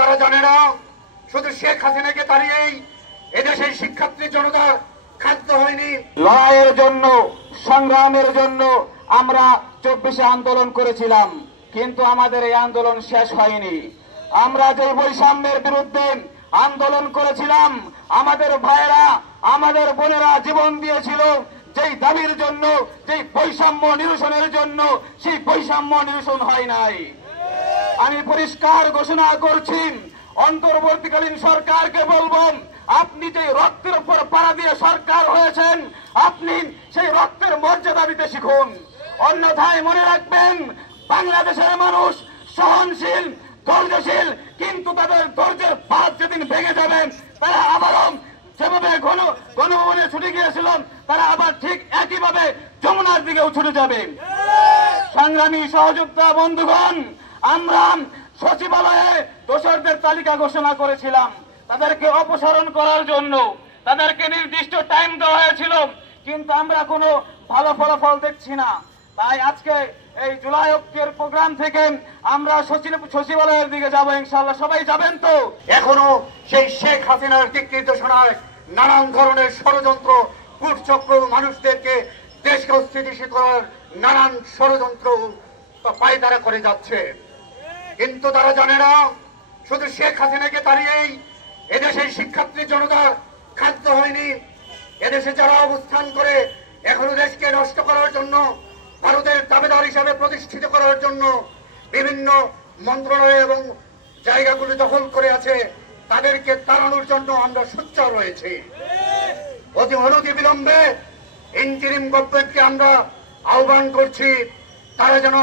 তারা জানে না শুধু শেখ হাসিনাকে তাড়িয়েই এদেশের শিক্ষার্থী জনতা খাদ্য হয়নি। লড়াইয়ের জন্য, সংগ্রামের জন্য আমরা 24-এ আন্দোলন করেছিলাম, কিন্তু আমাদের এই আন্দোলন শেষ হয়নি। আমরা যে বৈষম্যের বিরুদ্ধে আন্দোলন করেছিলাম, আমাদের ভাইয়েরা, আমাদের বোনেরা জীবন দিয়েছিল যেই দাবির জন্য, যেই বৈষম্য নিরসনের জন্য, সেই বৈষম্য নিরসন হয় নাই। আমি পরিষ্কার ঘোষণা করছি, অন্তর্বর্তীকালীন সরকারকে বলবো, আপনি যে রক্তের উপর পাড়া দিয়ে সরকার হয়েছেন, আপনি সেই রক্তের মর্যাদা দিতে শিখুন। অন্যথায় মনে রাখবেন, বাংলাদেশের মানুষ সহনশীল, ধৈর্যশীল, কিন্তু তাদের ধৈর্যের বাঁধ যেদিন ভেঙে যাবেন, তারা আবারও যেভাবে গণভবনে ছুটে গিয়েছিল, তারা আবার ঠিক একইভাবে যমুনার দিকেও ছুটে যাবে। সংগ্রামী সহযোদ্ধা বন্ধুগণ, আমরা সচিবালয়ে দোষরদের তালিকা ঘোষণা করেছিলাম। তাদেরকে অপসারণ করার জন্য তাদেরকে নির্দিষ্ট টাইম দেওয়া হয়েছিল, কিন্তু আমরা কোনো ভালো ফলাফল দেখছি না। তাই আজকে এই জুলাই ঐক্যের প্রোগ্রাম থেকে আমরা সচিবালয়ের দিকে যাব, ইনশাআল্লাহ। সবাই যাবেন তো? এখনো সেই শেখ হাসিনার দিক নির্দেশনায় নানান ধরনের ষড়যন্ত্র, কূটচক্র, মানুষদেরকে দেশকে অস্থিতিশীল করার নানান ষড়যন্ত্র পায়তারা করে যাচ্ছে। কিন্তু তারা জানে না শুধু শেখ হাসিনাকে তাড়িয়েই এদেশের শিক্ষার্থী জনতা খাদ্য হয়নি। এদেশে যারা অবস্থান করে এখনো দেশকে নষ্ট করার জন্য, ভারতের দাবিদার হিসাবে প্রতিষ্ঠিত করার জন্য বিভিন্ন মন্ত্রণালয় এবং জায়গাগুলি দখল করে আছে, তাদেরকে তাড়ানোর জন্য আমরা সোচ্চার রয়েছি। অতি অনতিবিলম্বে ইন্টারিম গভর্নমেন্টকে আমরা আহ্বান করছি, তারা যেন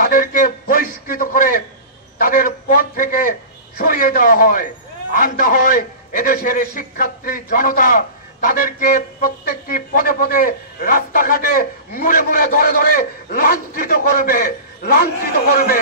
তাদেরকে বহিষ্কৃত করে তাদের পদ থেকে সরিয়ে দেওয়া হয়। আর না হয় এদেশের শিক্ষার্থী জনতা তাদেরকে প্রত্যেকটি পদে পদে, রাস্তাঘাটে, মুড়ে মুড়ে, ধরে ধরে লাঞ্ছিত করবে।